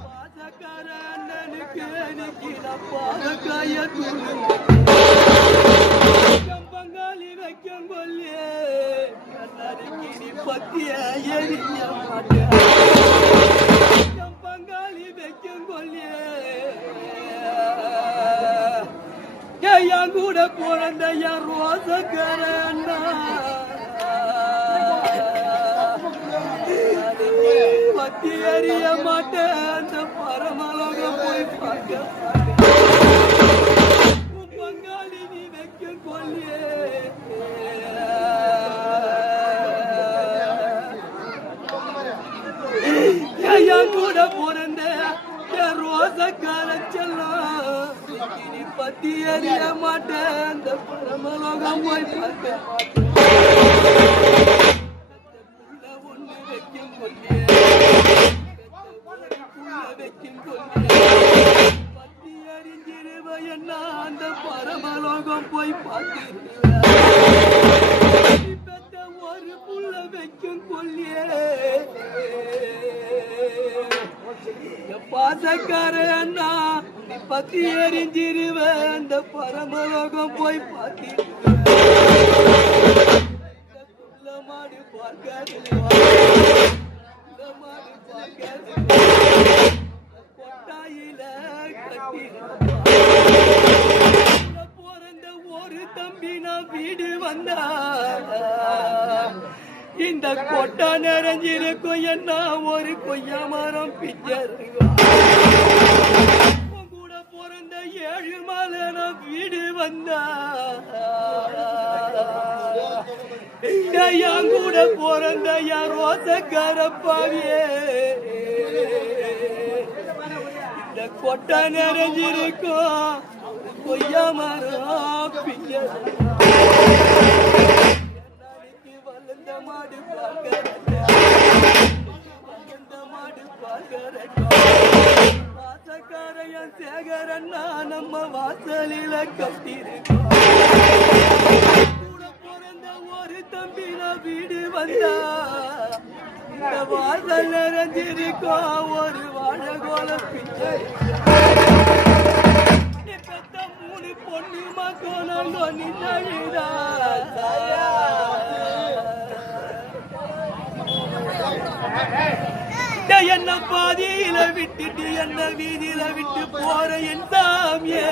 பாசக்கார அண்ணனுக்கு நிக்கிற பாதக்காய துணு பங்காளி வைக்கும் கொல்லியே கண்ணனுக்கு நீ பத்திய எரிய மாட்டேன் பங்காளி வைக்கும் கொல்லியே என் கூட பிறந்த என் ரோசக்கார அண்ணா பத்தி அறிய மாட்டேன் அந்த பரமலோகம் போய் பார்க்க பங்காளி நீ வைக்கும் கொல்லியே என் கூட பிறந்த என் ரோசக்கார செல்லம் நீ பத்தி அறிய மாட்டேன் அந்த பரமலோகம் போய் பார்க்க ஒண்ணு வைக்கும் கொல்லியே வைக்கும் கொல்லியே பத்தி அறிஞ்சிருவ என்ன அந்த பரமலோகம் போய் பார்த்திருவ பெத்த ஒரு புள்ள வைக்கும் கொல்லியே பாசக்கார அண்ணா நீ பத்தி எரிஞ்சிருவ அந்த பரமலோகம் போய் பார்த்திருவ மாடு பார்க்காது கொட்டாயில கட்டி பிறந்த ஒரு தம்பி நான் வீடு வந்தா இந்த கொட்டா நிறைஞ்சிருக்கும் என்ன ஒரு கொய்யா மரம் பிச்சர் கூட பிறந்த 7 மாலை நான் வீடு வந்தா என் கூட பிறந்த என் ரோசக்காரப்பாவியே இந்த கொட்டா நிறைஞ்சிருக்கும் கொய்யா மரம் பிச்சர் வளர்ந்த மாடு பாசக்காரையன் சேகரன்னா நம்ம வாசலில கட்டிருக்கோம் கூட பிறந்த ஒரு தம்பி நான் வீடு வந்தா இந்த வாசல் நிறைஞ்சிருக்கோம் ஒரு வாழகோல பிச்சை பெத்த 3 பொண்ணு மக்களும் நின்றா என்ன பாதியில விட்டுட்டு என்ன வீதியில விட்டு போற என் சாமியே